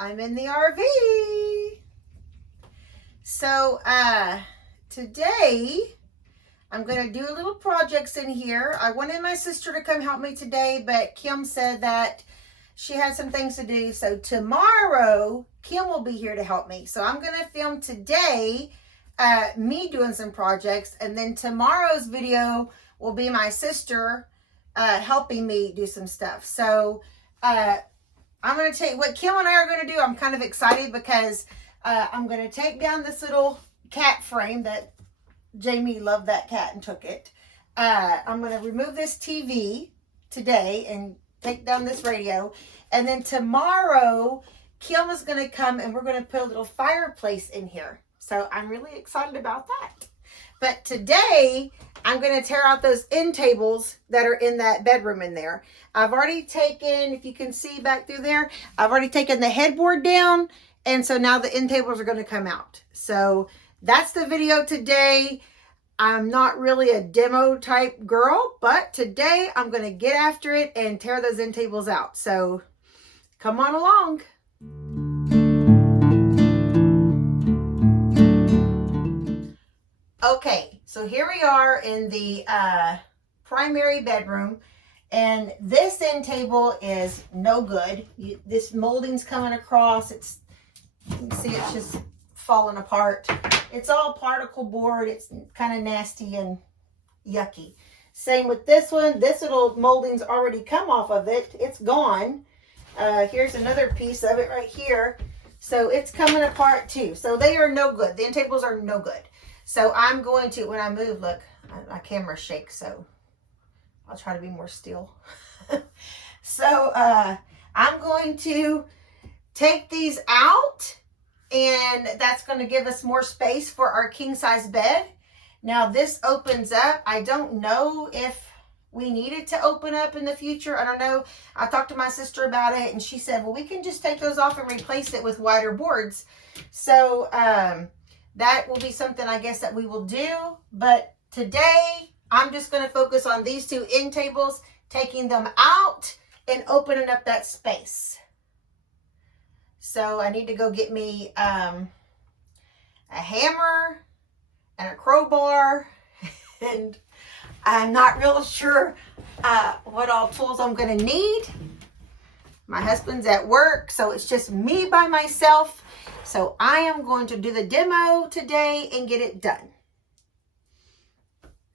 I'm in the RV. So, today I'm going to do a little projects in here. I wanted my sister to come help me today, but Kim said that she had some things to do. So tomorrow, Kim will be here to help me. So I'm going to film today, me doing some projects. And then tomorrow's video will be my sister helping me do some stuff. So, I'm going to take what Kim and I are going to do. I'm kind of excited because I'm going to take down this little cat frame that Jamie loved that cat and took it. I'm going to remove this TV today and take down this radio. And then tomorrow, Kim is going to come and we're going to put a little fireplace in here. So I'm really excited about that. But today, I'm going to tear out those end tables that are in that bedroom in there. I've already taken, if you can see back through there, I've already taken the headboard down. And so now the end tables are going to come out. So that's the video today. I'm not really a demo type girl, but today I'm going to get after it and tear those end tables out. So come on along. Okay, so here we are in the primary bedroom, and this end table is no good. This molding's coming across. You can see it's just falling apart. It's all particle board. It's kind of nasty and yucky. Same with this one. This little molding's already come off of it. It's gone. Here's another piece of it right here. So it's coming apart too. So they are no good. The end tables are no good. So I'm going to, when I move, look, my camera shakes, so I'll try to be more still. So I'm going to take these out, and that's going to give us more space for our king size bed. Now this opens up. I don't know if we need it to open up in the future. I don't know. I talked to my sister about it, and she said, well, we can just take those off and replace it with wider boards. So, that will be something, I guess, that we will do. But today, I'm just going to focus on these two end tables, taking them out and opening up that space. So I need to go get me a hammer and a crowbar. And I'm not real sure what all tools I'm going to need. My husband's at work, so it's just me by myself. So I am going to do the demo today and get it done.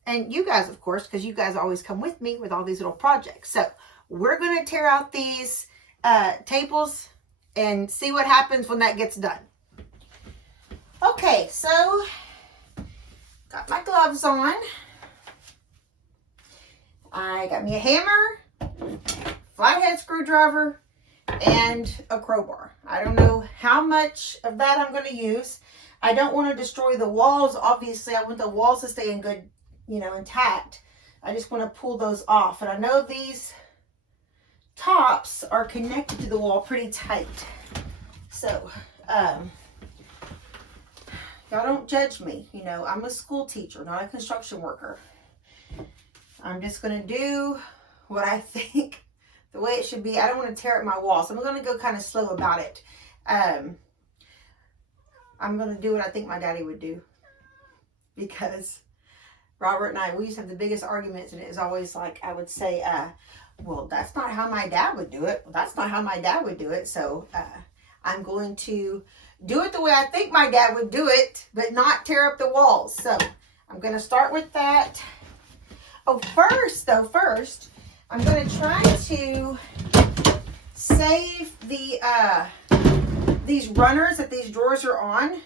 And you guys, of course, because you guys always come with me with all these little projects. So we're going to tear out these tables and see what happens when that gets done. Okay, so got my gloves on. I got me a hammer, flathead screwdriver, and a crowbar. I don't know how much of that I'm going to use. I don't want to destroy the walls. Obviously, I want the walls to stay in good, intact. I just want to pull those off. And I know these tops are connected to the wall pretty tight. So, y'all don't judge me. I'm a school teacher, not a construction worker. I'm just going to do what I think the way it should be. I don't want to tear up my wall, so I'm going to go kind of slow about it. I'm going to do what I think my daddy would do, because Robert and I, we used to have the biggest arguments, and it was always like, I would say, well, that's not how my dad would do it. Well, that's not how my dad would do it. So I'm going to do it the way I think my dad would do it, but not tear up the walls. So I'm going to start with that. Oh, first, I'm going to try to save these runners that these drawers are on,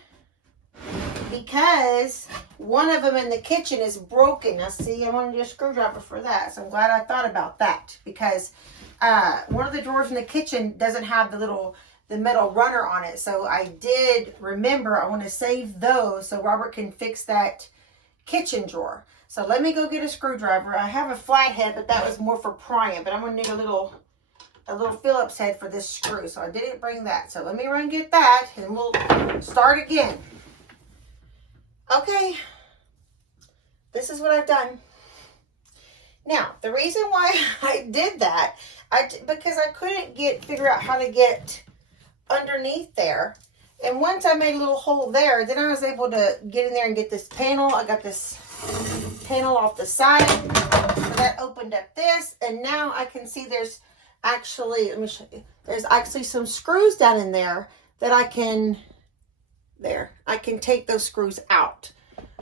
because one of them in the kitchen is broken. Now, see, I wanted a screwdriver for that, so I'm glad I thought about that, because one of the drawers in the kitchen doesn't have the metal runner on it. So I did remember I want to save those so Robert can fix that kitchen drawer. So let me go get a screwdriver. I have a flathead, but that was more for prying. But I'm going to need a little Phillips head for this screw. So I didn't bring that. So let me run get that, and we'll start again. Okay. This is what I've done. Now, the reason why I did that, because I couldn't figure out how to get underneath there. And once I made a little hole there, then I was able to get in there and get this panel. I got this panel off the side. So that opened up this. And now I can see there's actually, let me show you. There's actually some screws down in there that I can take those screws out.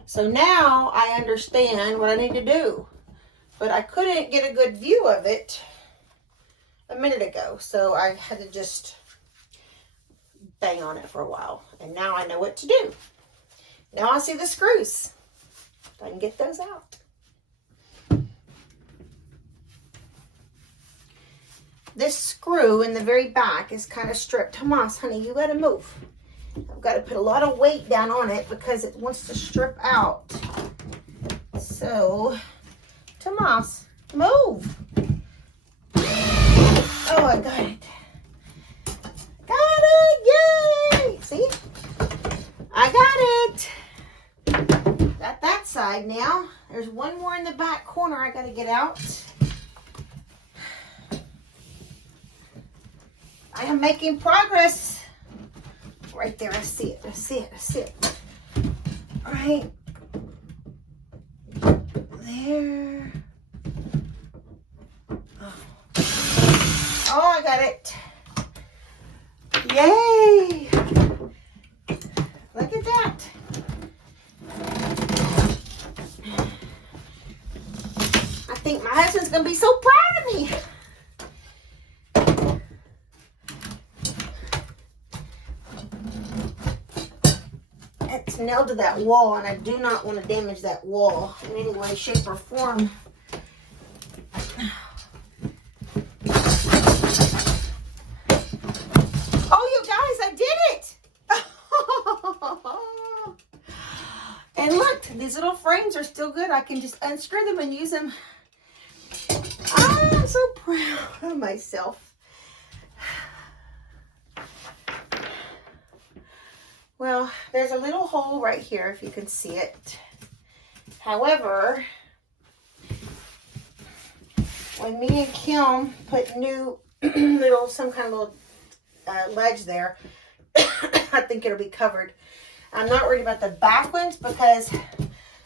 So now I understand what I need to do. But I couldn't get a good view of it a minute ago. So I had to just bang on it for a while. And now I know what to do. Now I see the screws. I can get those out. This screw in the very back is kind of stripped. Tomas, honey, you gotta move. I've got to put a lot of weight down on it because it wants to strip out. So, Tomas, move. Oh, I got it. Got it! Yay! See? I got it. Got that side now. There's one more in the back corner I got to get out. I am making progress. Right there, I see it. I see it. I see it. Right there. Oh, I got it. Yay! Look at that. I think my husband's going to be so proud of me. It's nailed to that wall, and I do not want to damage that wall in any way, shape, or form. Oh, you guys, I did it! And look, these little frames are still good. I can just unscrew them and use them. I'm so proud of myself. Well, there's a little hole right here, if you can see it. However, when me and Kim put new some kind of little ledge there, I think it'll be covered. I'm not worried about the back ones because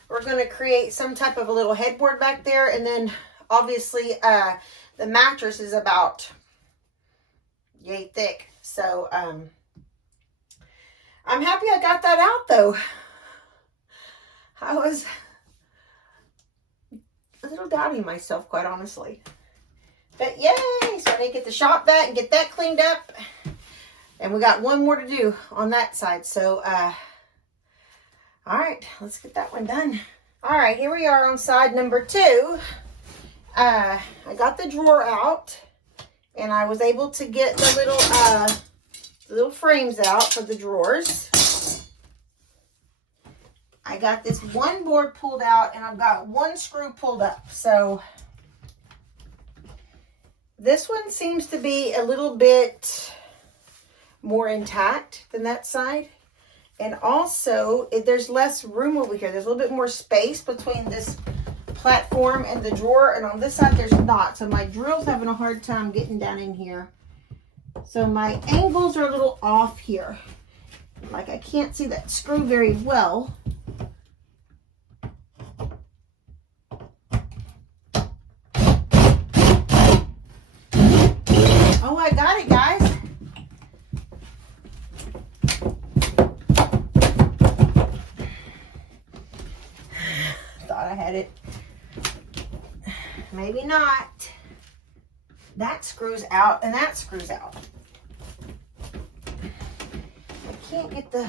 we're going to create some type of a little headboard back there. And then obviously the mattress is about yay thick. So I'm happy I got that out though. I was a little doubting myself, quite honestly. But yay! So I need to get the shop vac and get that cleaned up. And we got one more to do on that side. So, all right, let's get that one done. All right, here we are on side number 2. I got the drawer out, and I was able to get the little frames out for the drawers. I got this one board pulled out, and I've got one screw pulled up. So this one seems to be a little bit more intact than that side. And also, there's less room over here. There's a little bit more space between this platform and the drawer. And on this side, there's not. So my drill's having a hard time getting down in here. So my angles are a little off here. Like I can't see that screw very well. Oh, I got it, guys. Thought I had it. Maybe not. That screws out and that screws out. I can't get the...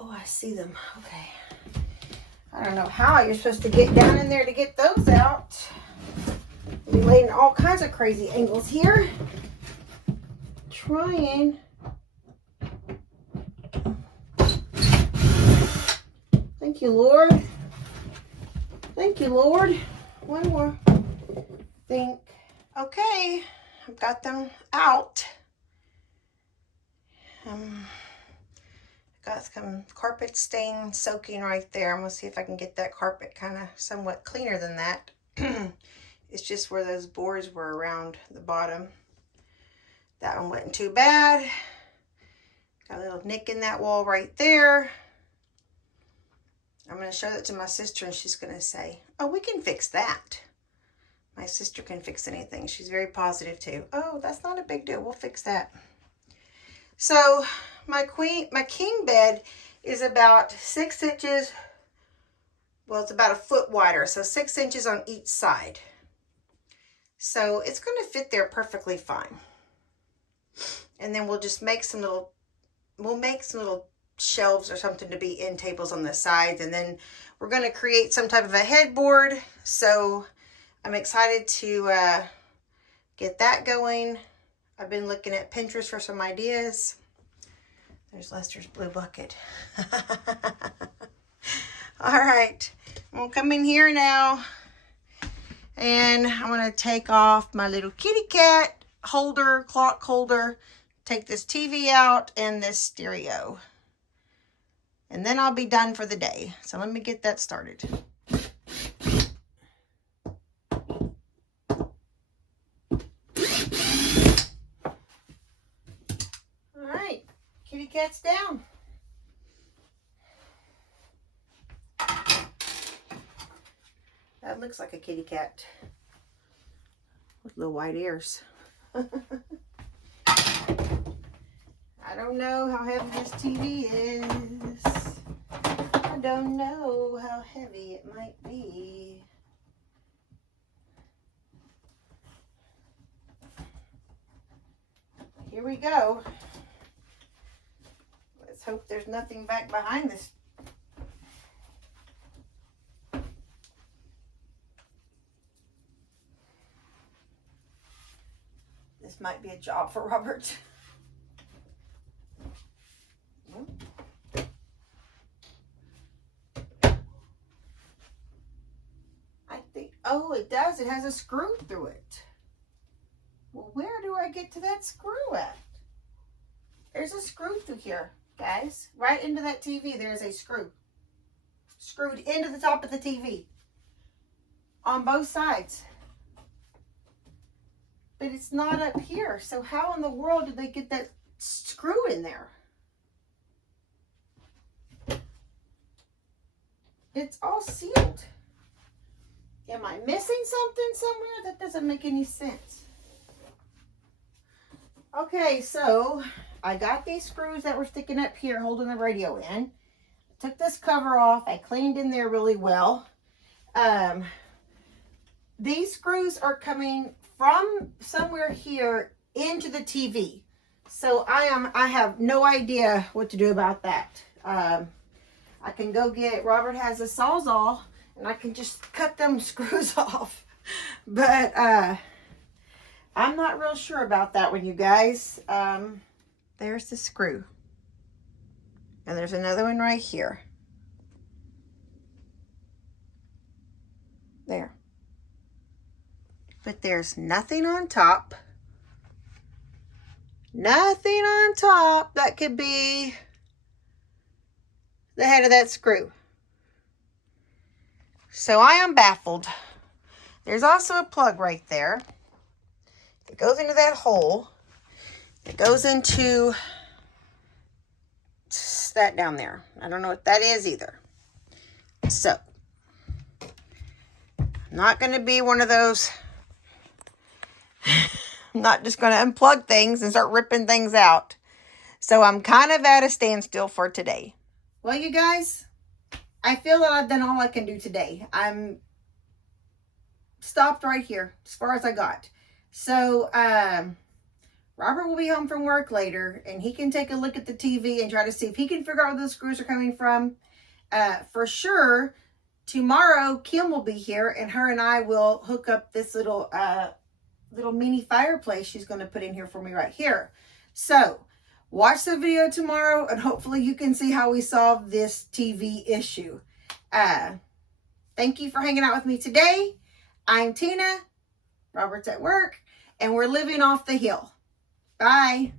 Oh, I see them. Okay. I don't know how you're supposed to get down in there to get those out. We're laid in all kinds of crazy angles here. Trying. Thank you, Lord. Thank you, Lord. One more. Think. Okay, I've got them out. Got some carpet stain soaking right there. I'm gonna see if I can get that carpet kind of somewhat cleaner than that. It's just where those boards were around the bottom. That one wasn't too bad. Got a little nick in that wall right there. I'm going to show that to my sister and she's going to say, oh, we can fix that. My sister can fix anything. She's very positive too. Oh, that's not a big deal. We'll fix that. So my king bed is about 6 inches. Well, it's about a foot wider. So 6 inches on each side. So it's going to fit there perfectly fine. And then we'll just make some little, shelves or something to be end tables on the sides. And then we're going to create some type of a headboard. So I'm excited to get that going. I've been looking at Pinterest for some ideas. There's Lester's blue bucket. All right, I'm gonna come in here now. And I'm going to take off my little kitty cat holder, clock holder, take this TV out and this stereo. And then I'll be done for the day. So let me get that started. All right, kitty cat's down. That looks like a kitty cat with little white ears. I don't know how heavy this TV is. I don't know how heavy it might be. Here we go. Let's hope there's nothing back behind this. This might be a job for Robert. I think, oh, it does. It has a screw through it. Well, where do I get to that screw at? There's a screw through here, guys. Right into that TV, there's a screw. Screwed into the top of the TV. On both sides. But it's not up here. So how in the world did they get that screw in there? It's all sealed. Am I missing something somewhere? That doesn't make any sense. Okay, so I got these screws that were sticking up here holding the radio in. Took this cover off. I cleaned in there really well. These screws are coming from somewhere here into the TV. So I have no idea what to do about that. I can go get, Robert has a Sawzall, and I can just cut them screws off. But I'm not real sure about that one, you guys. There's the screw. And there's another one right here. There. But there's nothing on top. Nothing on top that could be the head of that screw. So I am baffled. There's also a plug right there. It goes into that hole. It goes into that down there. I don't know what that is either. So, I'm not going to be one of those. I'm not just going to unplug things and start ripping things out. So I'm kind of at a standstill for today. Well, you guys, I feel that I've done all I can do today. I'm stopped right here as far as I got. So, Robert will be home from work later and he can take a look at the TV and try to see if he can figure out where those screws are coming from. For sure, tomorrow Kim will be here and her and I will hook up this little mini fireplace she's going to put in here for me right here. So, watch the video tomorrow and hopefully you can see how we solve this TV issue. Thank you for hanging out with me today. I'm Tina. Robert's at work and we're living off the hill. Bye.